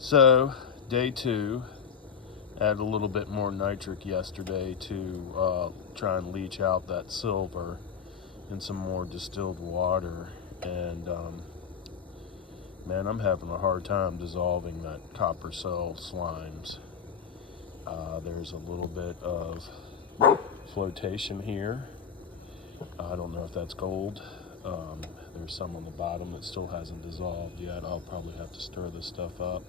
So, day 2, added a little bit more nitric yesterday to try and leach out that silver in some more distilled water. And man, I'm having a hard time dissolving that copper cell slimes. There's a little bit of flotation here. I don't know if that's gold. There's some on the bottom that still hasn't dissolved yet. I'll probably have to stir this stuff up.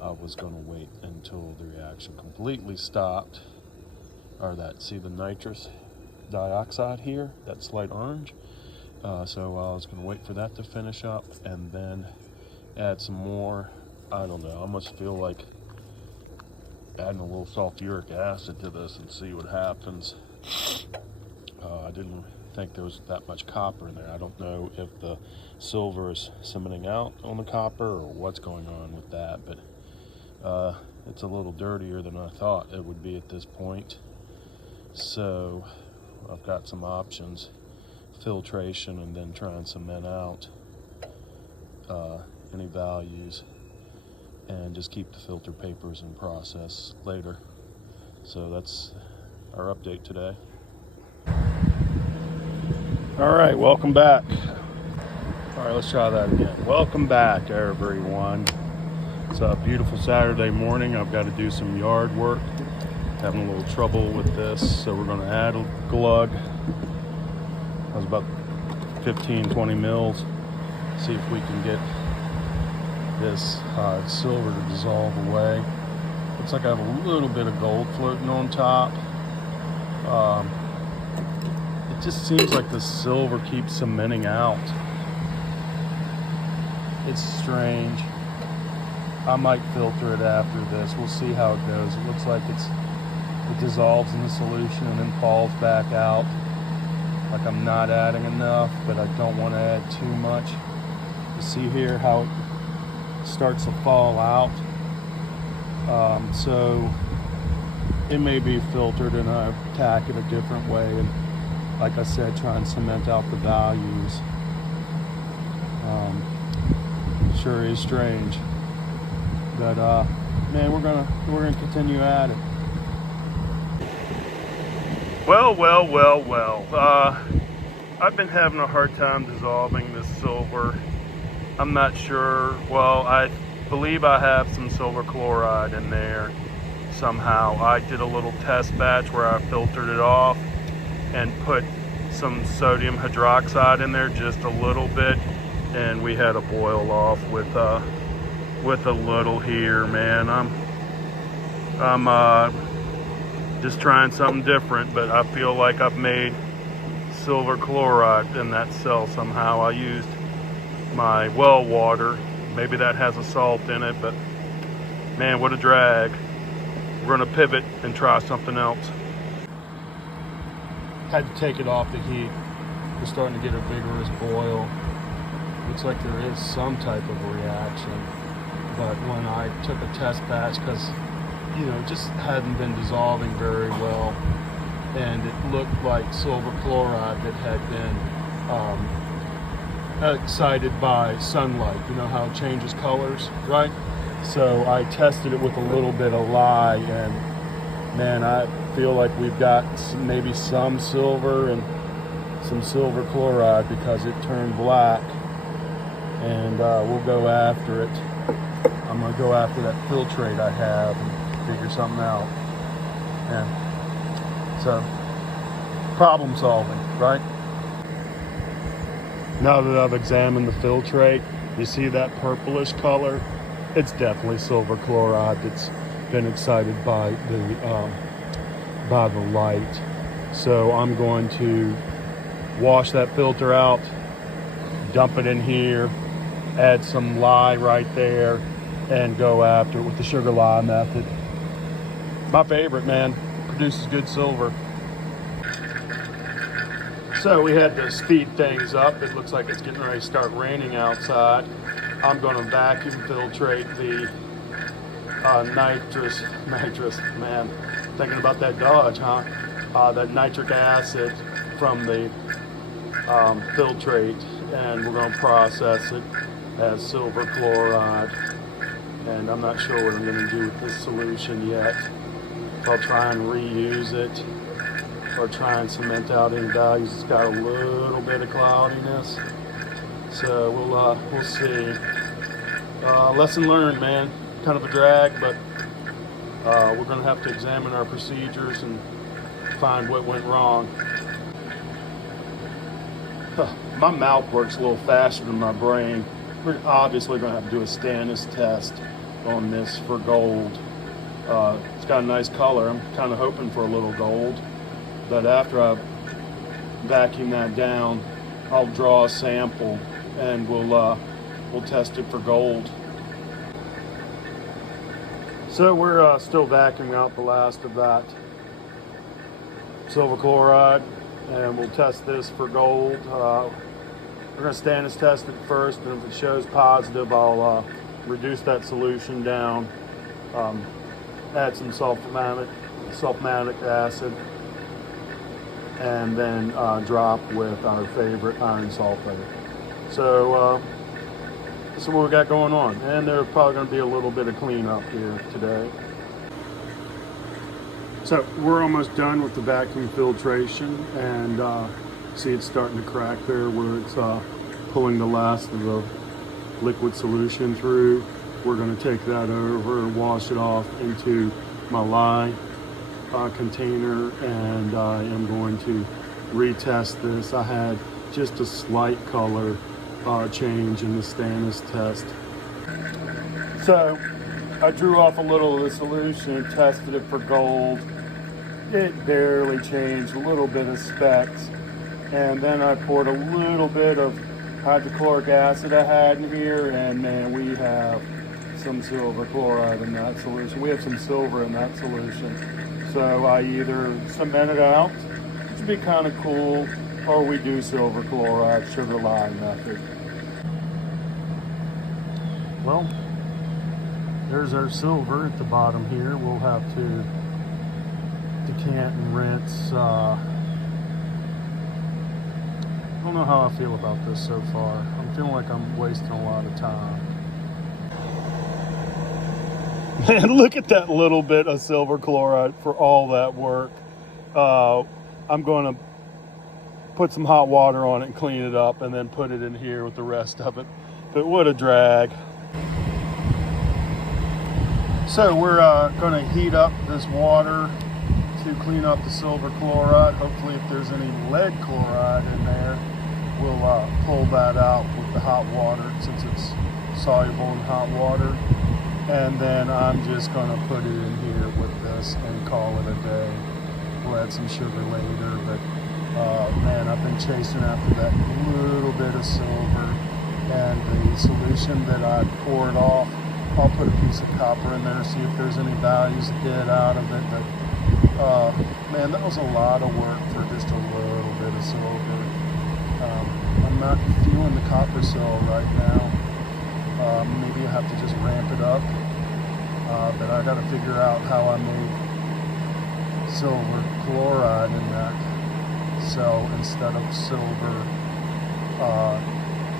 I was going to wait until the reaction completely stopped. Or see the nitrous dioxide here, that slight orange. So I was going to wait for that to finish up and then add some more. I don't know, I almost feel like adding a little sulfuric acid to this and see what happens. I didn't think there was that much copper in there. I don't know if the silver is cementing out on the copper or what's going on with that, but it's a little dirtier than I thought it would be at this point. So I've got some options: filtration and then try and cement out any values, and just keep the filter papers in process later. So that's our update today. All right, welcome back. All right, let's try that again. Welcome back, everyone. It's a beautiful Saturday morning. I've got to do some yard work. Having a little trouble with this, so we're going to add a glug. That was about 15-20 mils. See if we can get this silver to dissolve away. Looks like I have a little bit of gold floating on top. It just seems like the silver keeps cementing out. It's strange. I might filter it after this. We'll see how it goes. It looks like it dissolves in the solution and then falls back out. Like I'm not adding enough, but I don't want to add too much. You see here how it starts to fall out. So it may be filtered and I tack it a different way. And like I said, try and cement out the values. Sure is strange, but man, we're gonna continue at it. Well. I've been having a hard time dissolving this silver. I'm not sure. Well, I believe I have some silver chloride in there somehow. I did a little test batch where I filtered it off and put some sodium hydroxide in there, just a little bit, and we had a boil off with a little here. Man, I'm just trying something different, but I feel like I've made silver chloride in that cell somehow. I used my well water. Maybe that has a salt in it, but man, what a drag. We're gonna pivot and try something else. Had to take it off the heat. We're starting to get a vigorous boil. Looks like there is some type of reaction, but when I took a test batch, because it just hadn't been dissolving very well, and it looked like silver chloride that had been excited by sunlight. You know how it changes colors, right? So I tested it with a little bit of lye, and man, I feel like we've got maybe some silver and some silver chloride because it turned black, and we'll go after it. I'm gonna go after that filtrate I have and figure something out. And so, problem solving, right? Now that I've examined the filtrate, you see that purplish color? It's definitely silver chloride that's been excited by the light. So I'm going to wash that filter out, dump it in here, add some lye right there, and go after it with the sugar lye method. My favorite, man. Produces good silver. So we had to speed things up. It looks like it's getting ready to start raining outside. I'm going to vacuum filtrate the nitrous, man, thinking about that Dodge, huh? That nitric acid from the filtrate, and we're going to process it as silver chloride. and I'm not sure what I'm going to do with this solution yet. If I'll try and reuse it or try and cement out any values. It's got a little bit of cloudiness, so we'll see. Lesson learned, man. Kind of a drag, but we're going to have to examine our procedures and find what went wrong. My mouth works a little faster than my brain. We're obviously going to have to do a stanness test on this for gold. It's got a nice color. I'm kind of hoping for a little gold, but after I vacuum that down, I'll draw a sample and we'll test it for gold. So we're still vacuuming out the last of that silver chloride, and we'll test this for gold. We're going to stanness test it first, and if it shows positive, I'll reduce that solution down, add some sulfuric acid, and then drop with our favorite iron sulfate. So this is what we got going on, and there's probably going to be a little bit of cleanup here today. So we're almost done with the vacuum filtration, and see it's starting to crack there where it's pulling the last of the liquid solution through. We're going to take that over and wash it off into my lye container, and I am going to retest this. I had just a slight color change in the stanness test. So I drew off a little of the solution, tested it for gold. It barely changed, a little bit of specks. And then I poured a little bit of hydrochloric acid I had in here, and man, we have some silver chloride in that solution. We have some silver in that solution. So I either cement it out, which would be kind of cool, or we do silver chloride, sugar lye method. Well, there's our silver at the bottom here. We'll have to decant and rinse. I don't know how I feel about this so far. I'm feeling like I'm wasting a lot of time. Man, look at that little bit of silver chloride for all that work. I'm going to put some hot water on it and clean it up, and then put it in here with the rest of it. But what a drag. So we're going to heat up this water to clean up the silver chloride. Hopefully, if there's any lead chloride in there, we'll pull that out with the hot water, since it's soluble in hot water. And then I'm just going to put it in here with this and call it a day. We'll add some sugar later, but man, I've been chasing after that little bit of silver, and the solution that I poured off, I'll put a piece of copper in there, see if there's any values to get out of it. But man, that was a lot of work for just a little bit of silver. I'm not feeling the copper cell right now. Maybe I have to just ramp it up. But I got to figure out how I make silver chloride in that cell instead of silver,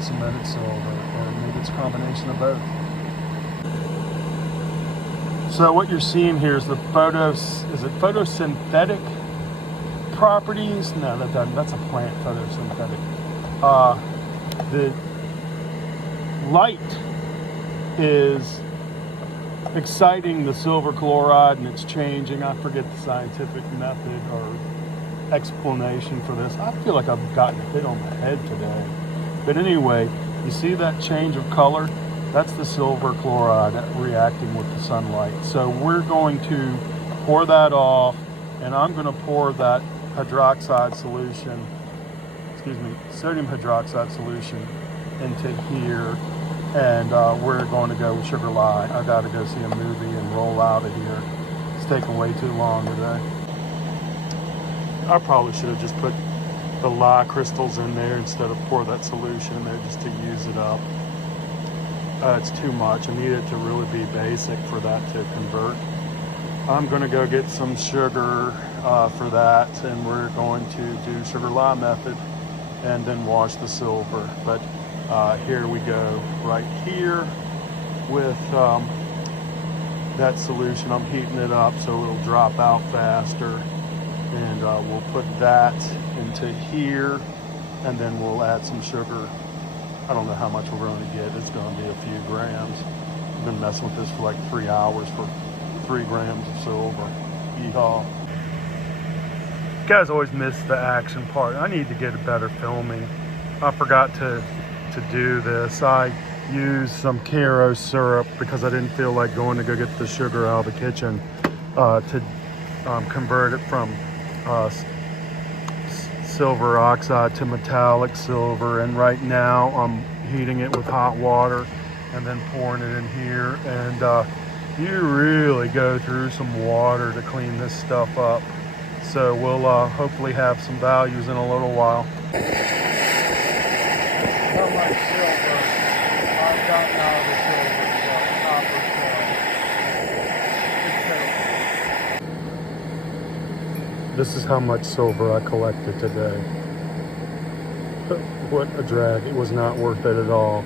cemented silver, or maybe it's a combination of both. So what you're seeing here is the photosynthetic properties? No, that doesn't. That's a plant, photosynthetic. The light is exciting the silver chloride, and it's changing. I forget the scientific method or explanation for this. I feel like I've gotten hit on the head today. But anyway, you see that change of color? That's the silver chloride reacting with the sunlight. So we're going to pour that off, and I'm going to pour that sodium hydroxide solution into here, and we're going to go with sugar lye. I got to go see a movie and roll out of here. It's taking way too long today. I probably should have just put the lye crystals in there instead of pour that solution in there just to use it up. It's too much. I need it to really be basic for that to convert. I'm going to go get some sugar for that, and we're going to do sugar lye method and then wash the silver. But here we go right here with that solution. I'm heating it up so it'll drop out faster. And we'll put that into here, and then we'll add some sugar. I don't know how much we're going to get. It's going to be a few grams. I've been messing with this for like 3 hours for 3 grams of silver. Yeehaw. You guys always miss the action part. I need to get a better filming. I forgot to do this. I used some Caro syrup because I didn't feel like going to go get the sugar out of the kitchen to convert it from silver oxide to metallic silver. And right now I'm heating it with hot water and then pouring it in here. And you really go through some water to clean this stuff up. So we'll hopefully have some values in a little while. How much silver I've gotten out of the silver copper coin. This is how much silver I collected today. What a drag. It was not worth it at all.